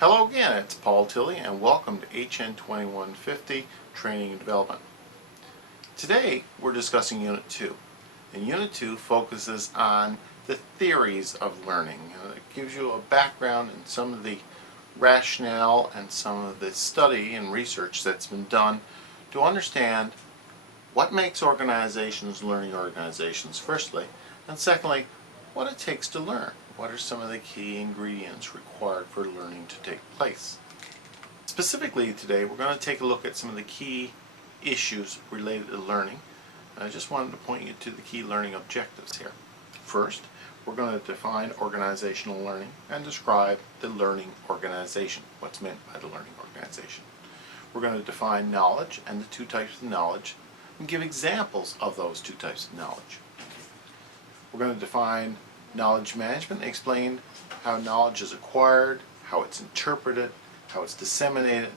Hello again, it's Paul Tilley and welcome to HN2150 Training and Development. Today we're discussing Unit 2. And Unit 2 focuses on the theories of learning. It gives you a background in some of the rationale and some of the study and research that's been done to understand what makes organizations learning organizations, firstly, and secondly, what it takes to learn. What are some of the key ingredients required for learning to take place? Specifically today, we're going to take a look at some of the key issues related to learning. I just wanted to point you to the key learning objectives here. First, we're going to define organizational learning and describe the learning organization, what's meant by the learning organization. We're going to define knowledge and the two types of knowledge and give examples of those two types of knowledge. We're going to define knowledge management and explain how knowledge is acquired, how it's interpreted, how it's disseminated,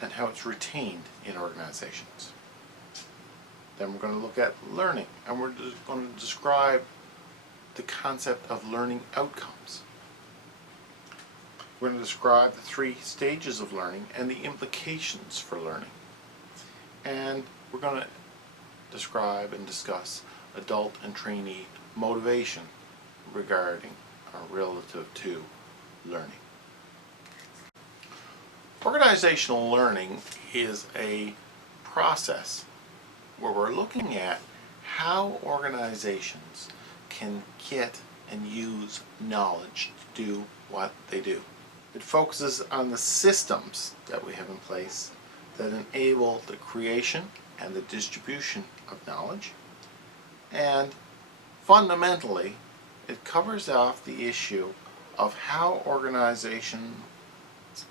and how it's retained in organizations. Then we're going to look at learning, and we're going to describe the concept of learning outcomes. We're going to describe the three stages of learning and the implications for learning. And we're going to describe and discuss adult and trainee motivation regarding or relative to learning. Organizational learning is a process where we're looking at how organizations can get and use knowledge to do what they do. It focuses on the systems that we have in place that enable the creation and the distribution of knowledge, and fundamentally it covers off the issue of how organizations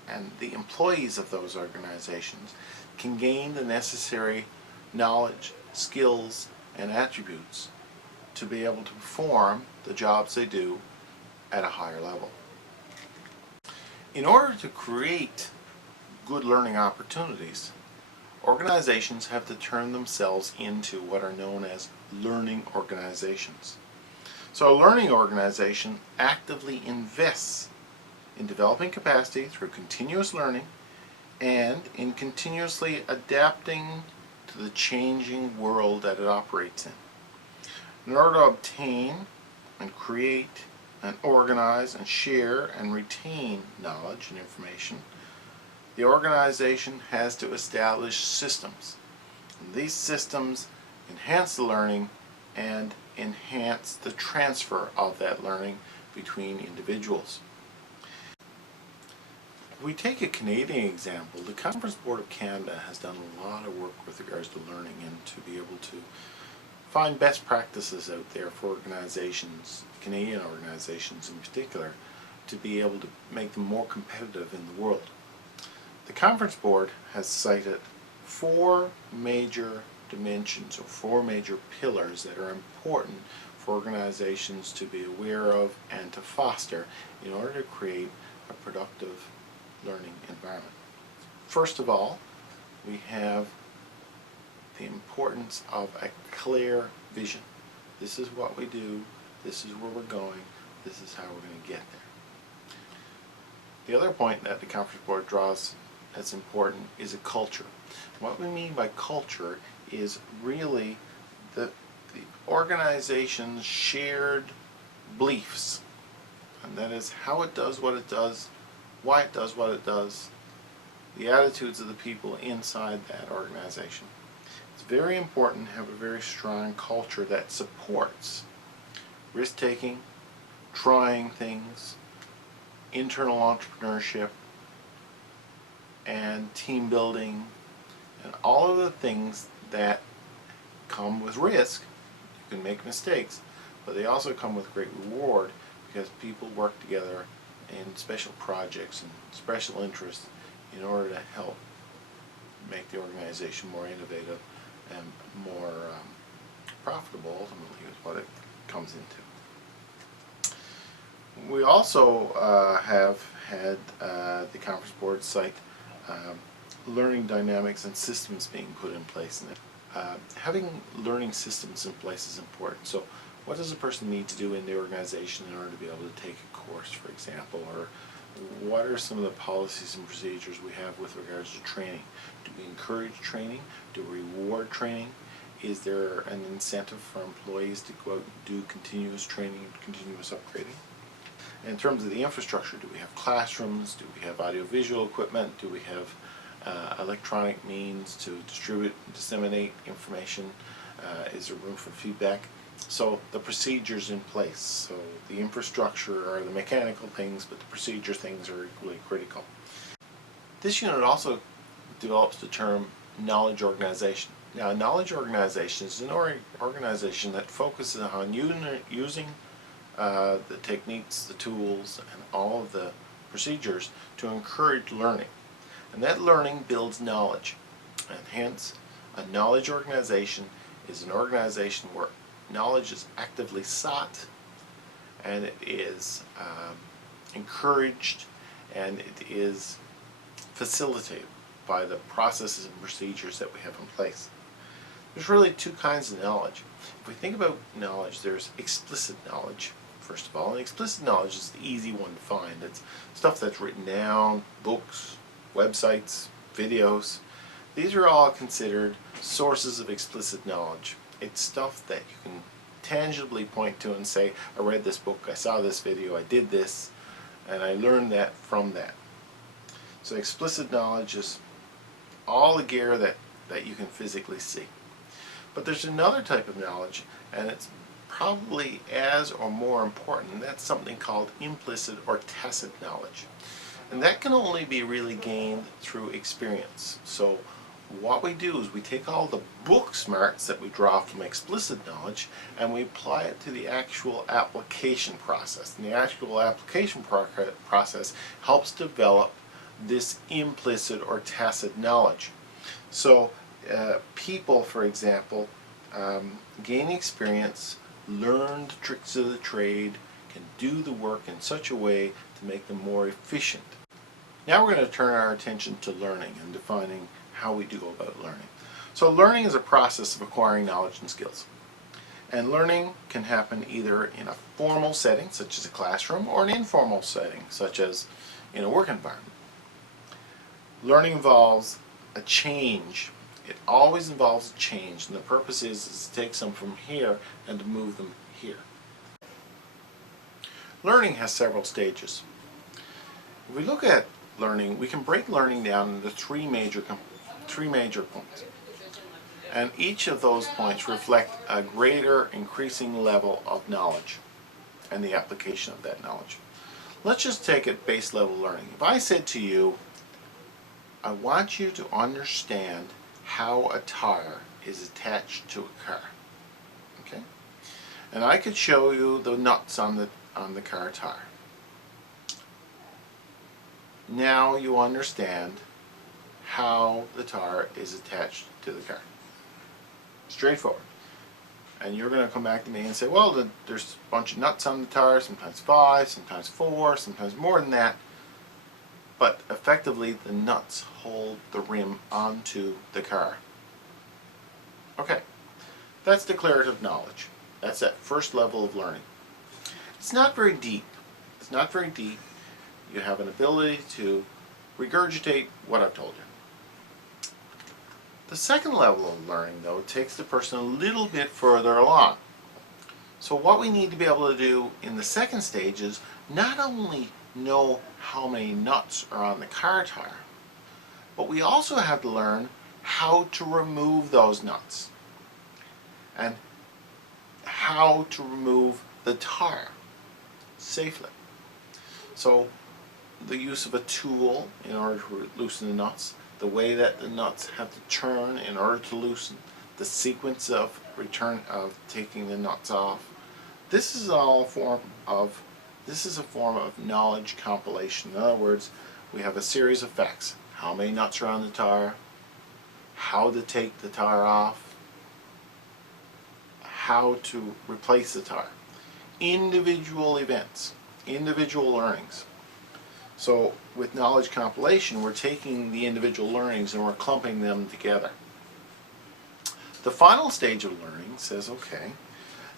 and the employees of those organizations can gain the necessary knowledge, skills, and attributes to be able to perform the jobs they do at a higher level. In order to create good learning opportunities, organizations have to turn themselves into what are known as learning organizations. So a learning organization actively invests in developing capacity through continuous learning and in continuously adapting to the changing world that it operates in. In order to obtain and create and organize and share and retain knowledge and information, the organization has to establish systems. And these systems enhance the learning and enhance the transfer of that learning between individuals. If we take a Canadian example, the Conference Board of Canada has done a lot of work with regards to learning and to be able to find best practices out there for organizations, Canadian organizations in particular, to be able to make them more competitive in the world. The Conference Board has cited four major dimensions or four major pillars that are important for organizations to be aware of and to foster in order to create a productive learning environment. First of all, we have the importance of a clear vision. This is what we do, this is where we're going, this is how we're going to get there. The other point that the Conference Board draws as important is a culture. What we mean by culture is really the organization's shared beliefs, and that is how it does what it does, why it does what it does, the attitudes of the people inside that organization. It's very important to have a very strong culture that supports risk-taking, trying things, internal entrepreneurship, and team building, and all of the things that come with risk. You can make mistakes, but they also come with great reward because people work together in special projects and special interests in order to help make the organization more innovative and more profitable, ultimately, is what it comes into. We also have had the Conference Board cite learning dynamics and systems being put in place. And having learning systems in place is important. So what does a person need to do in the organization in order to be able to take a course, for example, or what are some of the policies and procedures we have with regards to training? Do we encourage training? Do we reward training? Is there an incentive for employees to go out and do continuous training and continuous upgrading? In terms of the infrastructure, do we have classrooms? Do we have audiovisual equipment? Do we have electronic means to distribute and disseminate information? Is there room for feedback? So the procedures in place. So the infrastructure are the mechanical things, but the procedure things are equally critical. This unit also develops the term knowledge organization. Now, a knowledge organization is an organization that focuses on using the techniques, the tools, and all of the procedures to encourage learning. And that learning builds knowledge. And hence, a knowledge organization is an organization where knowledge is actively sought, and it is encouraged, and it is facilitated by the processes and procedures that we have in place. There's really two kinds of knowledge. If we think about knowledge, there's explicit knowledge, first of all. And explicit knowledge is the easy one to find. It's stuff that's written down, books, websites, videos. These are all considered sources of explicit knowledge. It's stuff that you can tangibly point to and say, I read this book, I saw this video, I did this, and I learned that from that. So explicit knowledge is all the gear that you can physically see. But there's another type of knowledge, and it's probably as or more important, and that's something called implicit or tacit knowledge. And that can only be really gained through experience. So what we do is we take all the book smarts that we draw from explicit knowledge and we apply it to the actual application process. And the actual application process helps develop this implicit or tacit knowledge. So people, for example, gain experience, learn the tricks of the trade, can do the work in such a way to make them more efficient. Now we're going to turn our attention to learning and defining how we do go about learning. So learning is a process of acquiring knowledge and skills. And learning can happen either in a formal setting, such as a classroom, or an informal setting, such as in a work environment. Learning involves a change. It always involves a change, and the purpose is to take some from here and to move them here. Learning has several stages. If we look at learning, we can break learning down into three major points. And each of those points reflect a greater, increasing level of knowledge and the application of that knowledge. Let's just take it base level learning. If I said to you, I want you to understand how a tire is attached to a car. Okay? And I could show you the nuts on the car tire. Now you understand how the tire is attached to the car. Straightforward. And you're going to come back to me and say, well, there's a bunch of nuts on the tire, sometimes 5, sometimes 4, sometimes more than that. But effectively, the nuts hold the rim onto the car. Okay, that's declarative knowledge. That's that first level of learning. It's not very deep. It's not very deep. You have an ability to regurgitate what I've told you. The second level of learning, though, takes the person a little bit further along. So what we need to be able to do in the second stage is not only know how many nuts are on the car tire, but we also have to learn how to remove those nuts and how to remove the tire safely. So the use of a tool in order to loosen the nuts, the way that the nuts have to turn in order to loosen, the sequence of taking the nuts off. This is all a form of knowledge compilation. In other words, we have a series of facts. How many nuts are on the tire, how to take the tire off, how to replace the tire. Individual events, individual learnings. So with knowledge compilation, we're taking the individual learnings and we're clumping them together. The final stage of learning says, okay,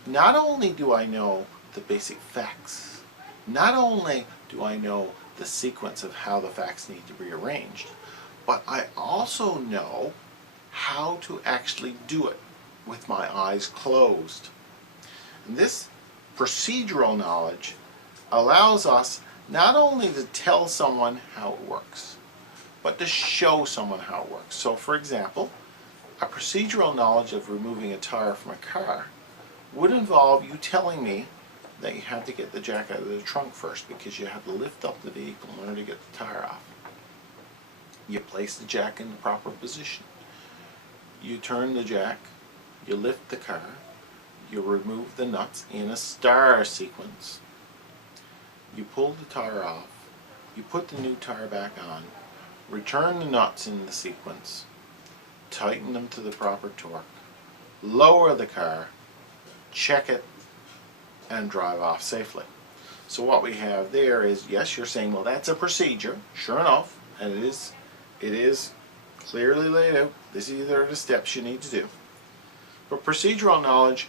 not only do I know the basic facts, not only do I know the sequence of how the facts need to be arranged, but I also know how to actually do it with my eyes closed. And this procedural knowledge allows us not only to tell someone how it works, but to show someone how it works. So for example, a procedural knowledge of removing a tire from a car would involve you telling me that you have to get the jack out of the trunk first because you have to lift up the vehicle in order to get the tire off. You place the jack in the proper position. You turn the jack, you lift the car, you remove the nuts in a star sequence. You pull the tire off, you put the new tire back on, return the nuts in the sequence, tighten them to the proper torque, lower the car, check it, and drive off safely. So what we have there is, yes, you're saying, well, that's a procedure, sure enough, and it is clearly laid out. These are the steps you need to do. But procedural knowledge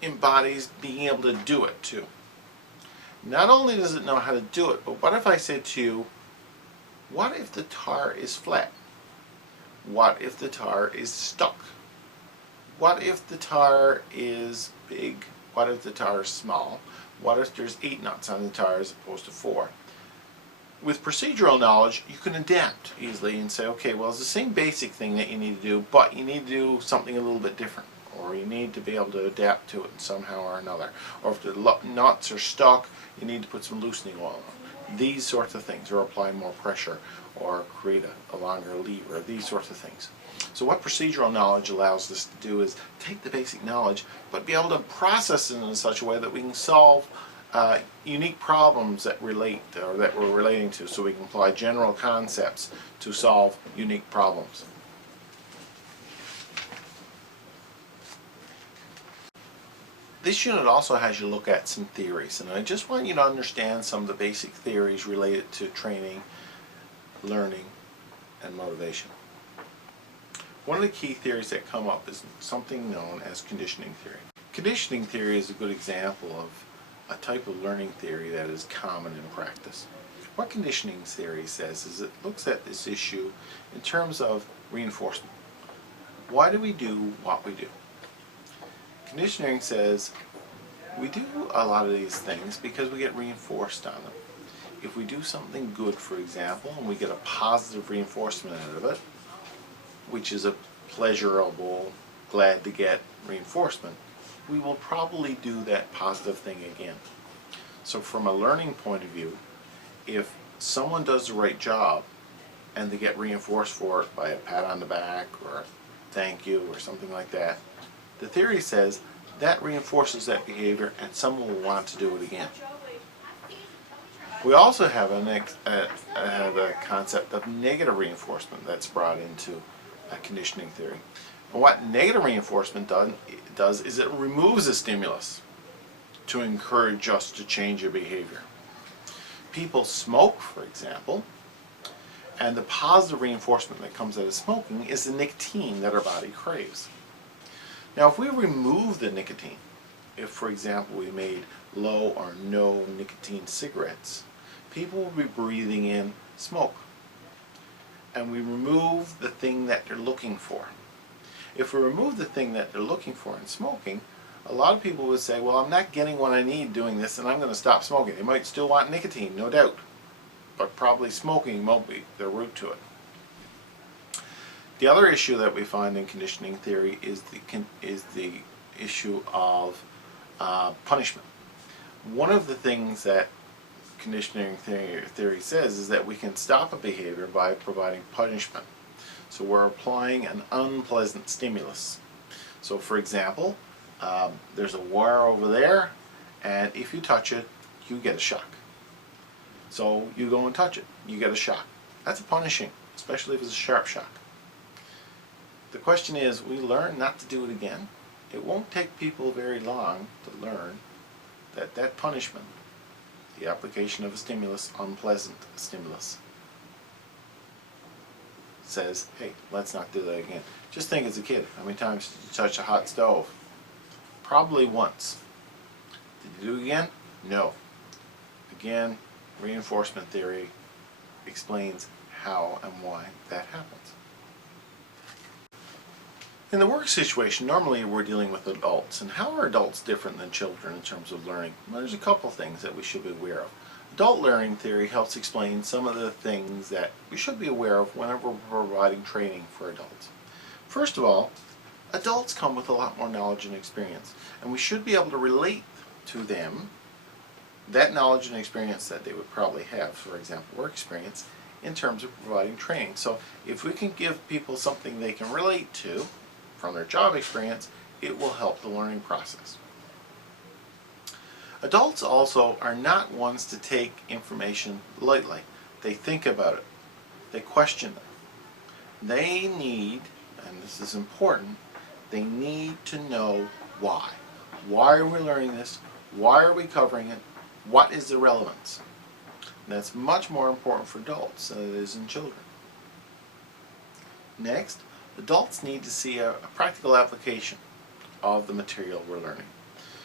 embodies being able to do it too. Not only does it know how to do it, but what if I said to you, what if the tire is flat? What if the tire is stuck? What if the tire is big? What if the tire is small? What if there's 8 nuts on the tire as opposed to 4? With procedural knowledge, you can adapt easily and say, okay, well, it's the same basic thing that you need to do, but you need to do something a little bit different, or you need to be able to adapt to it somehow or another. Or if the nuts are stuck, you need to put some loosening oil on. These sorts of things, or apply more pressure, or create a longer lever, these sorts of things. So what procedural knowledge allows us to do is take the basic knowledge, but be able to process it in such a way that we can solve unique problems that relate, or that we're relating to, so we can apply general concepts to solve unique problems. This unit also has you look at some theories, and I just want you to understand some of the basic theories related to training, learning, and motivation. One of the key theories that come up is something known as conditioning theory. Conditioning theory is a good example of a type of learning theory that is common in practice. What conditioning theory says is it looks at this issue in terms of reinforcement. Why do we do what we do? Conditioning says we do a lot of these things because we get reinforced on them. If we do something good, for example, and we get a positive reinforcement out of it, which is a pleasurable, glad to get reinforcement, we will probably do that positive thing again. So from a learning point of view, if someone does the right job and they get reinforced for it by a pat on the back or a thank you or something like that, the theory says that reinforces that behavior and someone will want to do it again. We also have a concept of negative reinforcement that's brought into conditioning theory. And what negative reinforcement does is it removes a stimulus to encourage us to change your behavior. People smoke, for example, and the positive reinforcement that comes out of smoking is the nicotine that our body craves. Now, if we remove the nicotine, if, for example, we made low or no nicotine cigarettes, people will be breathing in smoke. And we remove the thing that they're looking for. If we remove the thing that they're looking for in smoking, a lot of people would say, well, I'm not getting what I need doing this and I'm going to stop smoking. They might still want nicotine, no doubt, but probably smoking won't be their route to it. The other issue that we find in conditioning theory is the issue of punishment. One of the things that conditioning theory says is that we can stop a behavior by providing punishment. So we're applying an unpleasant stimulus. So for example, there's a wire over there, and if you touch it, you get a shock. So you go and touch it, you get a shock. That's punishing, especially if it's a sharp shock. The question is, we learn not to do it again. It won't take people very long to learn that that punishment, the application of a stimulus, unpleasant stimulus, says, hey, let's not do that again. Just think as a kid, how many times did you touch a hot stove? Probably once. Did you do it again? No. Again, reinforcement theory explains how and why that happens. In the work situation, normally we're dealing with adults. And how are adults different than children in terms of learning? Well, there's a couple things that we should be aware of. Adult learning theory helps explain some of the things that we should be aware of whenever we're providing training for adults. First of all, adults come with a lot more knowledge and experience, and we should be able to relate to them that knowledge and experience that they would probably have, for example, work experience, in terms of providing training. So if we can give people something they can relate to from their job experience, it will help the learning process. Adults also are not ones to take information lightly. They think about it. They question it. They need, and this is important, they need to know why. Why are we learning this? Why are we covering it? What is the relevance? And that's much more important for adults than it is in children. Next, adults need to see a practical application of the material we're learning.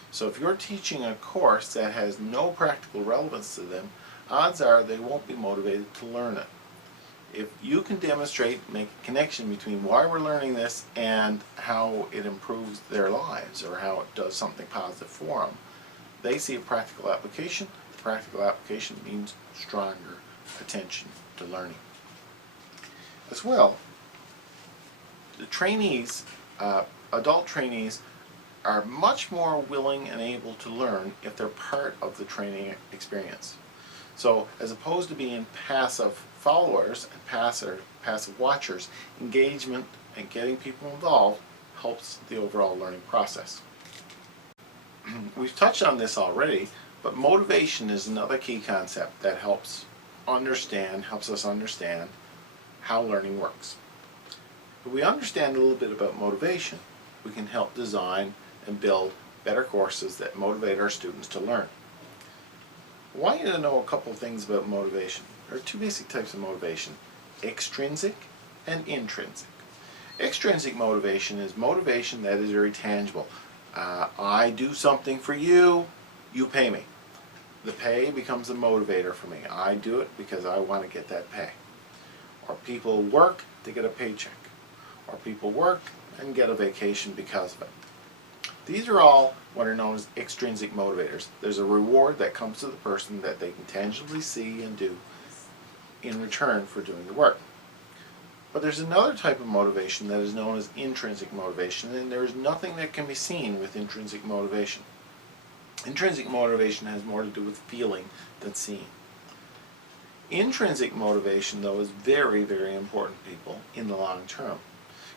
So if you're teaching a course that has no practical relevance to them, odds are they won't be motivated to learn it. If you can demonstrate, make a connection between why we're learning this and how it improves their lives or how it does something positive for them, they see a practical application. The practical application means stronger attention to learning. As well, the trainees, adult trainees, are much more willing and able to learn if they're part of the training experience. So as opposed to being passive followers and passive watchers, engagement and getting people involved helps the overall learning process. We've touched on this already, but motivation is another key concept that helps us understand how learning works. If we understand a little bit about motivation, we can help design and build better courses that motivate our students to learn. I want you to know a couple of things about motivation. There are two basic types of motivation: extrinsic and intrinsic. Extrinsic motivation is motivation that is very tangible. I do something for you, you pay me. The pay becomes a motivator for me. I do it because I want to get that pay. Or people work to get a paycheck. Or people work and get a vacation because of it. These are all what are known as extrinsic motivators. There's a reward that comes to the person that they can tangibly see and do in return for doing the work. But there's another type of motivation that is known as intrinsic motivation, and there is nothing that can be seen with intrinsic motivation. Intrinsic motivation has more to do with feeling than seeing. Intrinsic motivation, though, is very, very important, people, in the long term.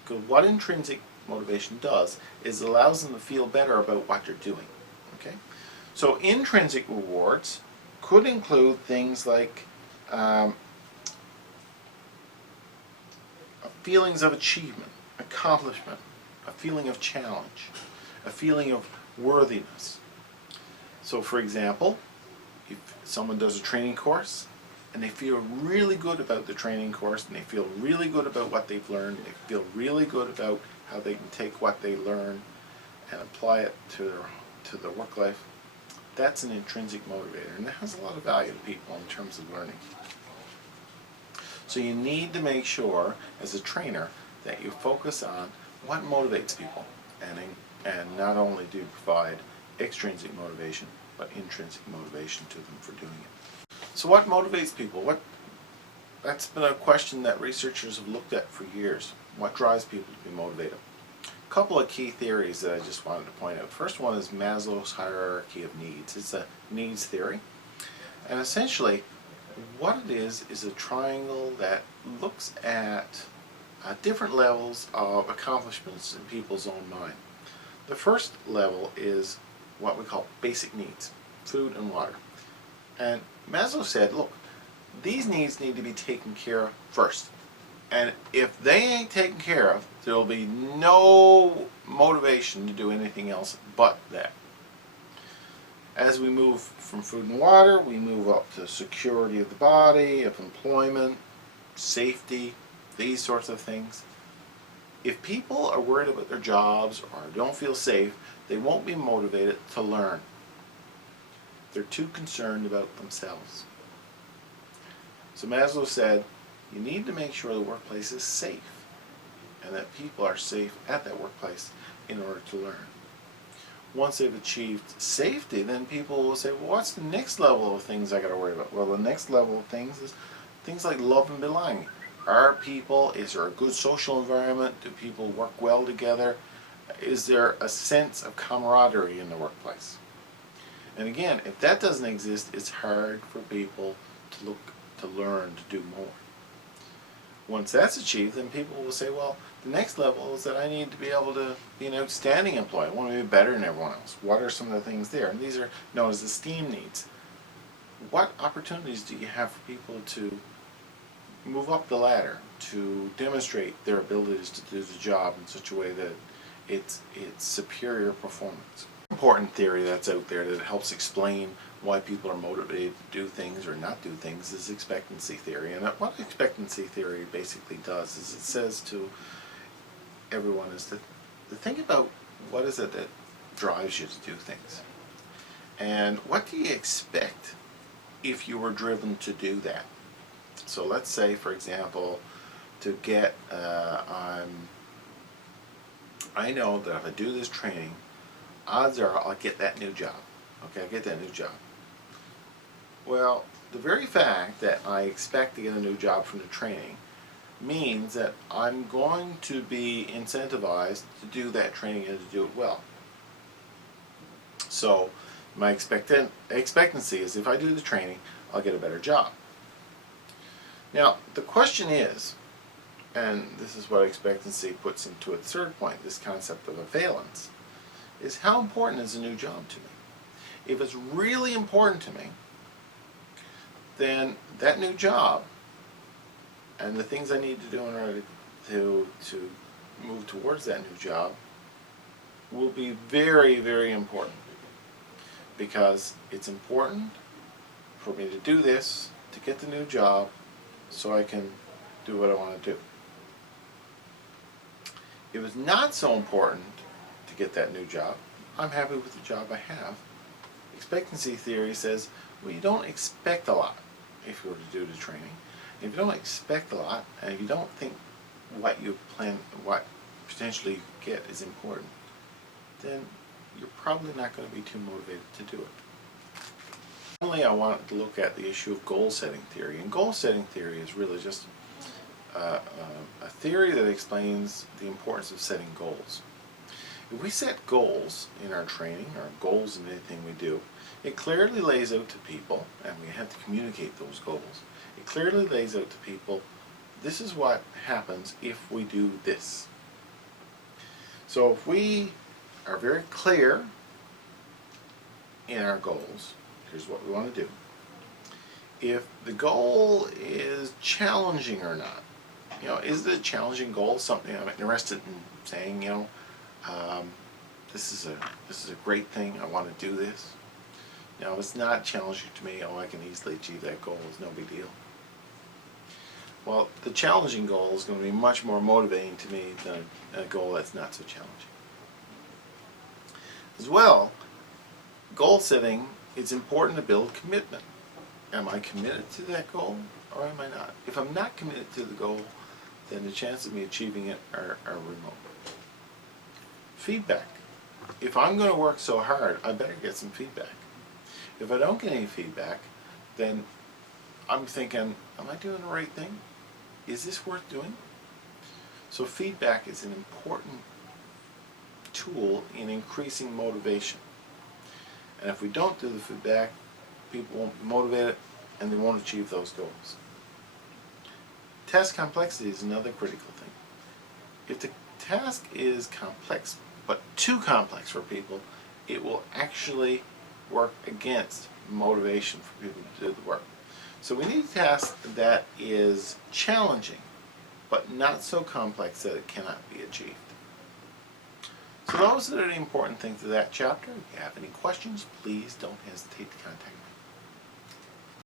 Because what intrinsic motivation does is it allows them to feel better about what they're doing. Okay? So intrinsic rewards could include things like feelings of achievement, accomplishment, a feeling of challenge, a feeling of worthiness. So for example, if someone does a training course and they feel really good about the training course and they feel really good about what they've learned, they feel really good about how they can take what they learn and apply it to their work life, that's an intrinsic motivator, and that has a lot of value to people in terms of learning. So you need to make sure, as a trainer, that you focus on what motivates people, and not only do you provide extrinsic motivation, but intrinsic motivation to them for doing it. So what motivates people? That's been a question that researchers have looked at for years. What drives people to be motivated? A couple of key theories that I just wanted to point out. First one is Maslow's hierarchy of needs. It's a needs theory. And essentially, what it is a triangle that looks at different levels of accomplishments in people's own mind. The first level is what we call basic needs, food and water. And Maslow said, look, these needs need to be taken care of first. And if they ain't taken care of, there will be no motivation to do anything else but that. As we move from food and water, we move up to security of the body, of employment, safety, these sorts of things. If people are worried about their jobs or don't feel safe, they won't be motivated to learn. They're too concerned about themselves. So Maslow said, you need to make sure the workplace is safe and that people are safe at that workplace in order to learn. Once they've achieved safety, then people will say, well, what's the next level of things I got to worry about? Well, the next level of things is things like love and belonging. Is there a good social environment? Do people work well together? Is there a sense of camaraderie in the workplace? And again, if that doesn't exist, it's hard for people to learn to do more. Once that's achieved, then people will say, well, the next level is that I need to be able to be an outstanding employee. I want to be better than everyone else. What are some of the things there? And these are known as esteem needs. What opportunities do you have for people to move up the ladder, to demonstrate their abilities to do the job in such a way that it's superior performance? Important theory that's out there that helps explain why people are motivated to do things or not do things is expectancy theory. And what expectancy theory basically does is it says to everyone is to think about what is it that drives you to do things. And what do you expect if you were driven to do that? So let's say, for example, to get, I know that if I do this training, odds are I'll get that new job. Okay, I get that new job. Well, the very fact that I expect to get a new job from the training means that I'm going to be incentivized to do that training and to do it well. So my expectancy is if I do the training, I'll get a better job. Now, the question is, and this is what expectancy puts into its third point, this concept of availance, is how important is a new job to me? If it's really important to me, then that new job and the things I need to do in order to move towards that new job will be very, very important, because it's important for me to do this to get the new job so I can do what I want to do. If it's not so important to get that new job, I'm happy with the job I have. Expectancy theory says, well, you don't expect a lot if you were to do the training. If you don't expect a lot, and if you don't think what you plan, what potentially you get is important, then you're probably not going to be too motivated to do it. Finally, I wanted to look at the issue of goal setting theory. And goal setting theory is really just a theory that explains the importance of setting goals. If we set goals in our training, or goals in anything we do, it clearly lays out to people, and we have to communicate those goals, it clearly lays out to people, this is what happens if we do this. So if we are very clear in our goals, here's what we want to do. If the goal is challenging or not, is it a challenging goal, something I'm interested in saying, this is a great thing, I want to do this. Now, if it's not challenging to me, I can easily achieve that goal, it's no big deal. Well, the challenging goal is going to be much more motivating to me than a goal that's not so challenging. As well, goal setting, it's important to build commitment. Am I committed to that goal, or am I not? If I'm not committed to the goal, then the chances of me achieving it are remote. Feedback. If I'm going to work so hard, I better get some feedback. If I don't get any feedback, then I'm thinking, am I doing the right thing? Is this worth doing? So feedback is an important tool in increasing motivation. And if we don't do the feedback, people won't be motivated and they won't achieve those goals. Task complexity is another critical thing. If the task is complex, but too complex for people, it will actually work against motivation for people to do the work. So we need a task that is challenging, but not so complex that it cannot be achieved. So those are the important things of that chapter. If you have any questions, please don't hesitate to contact me.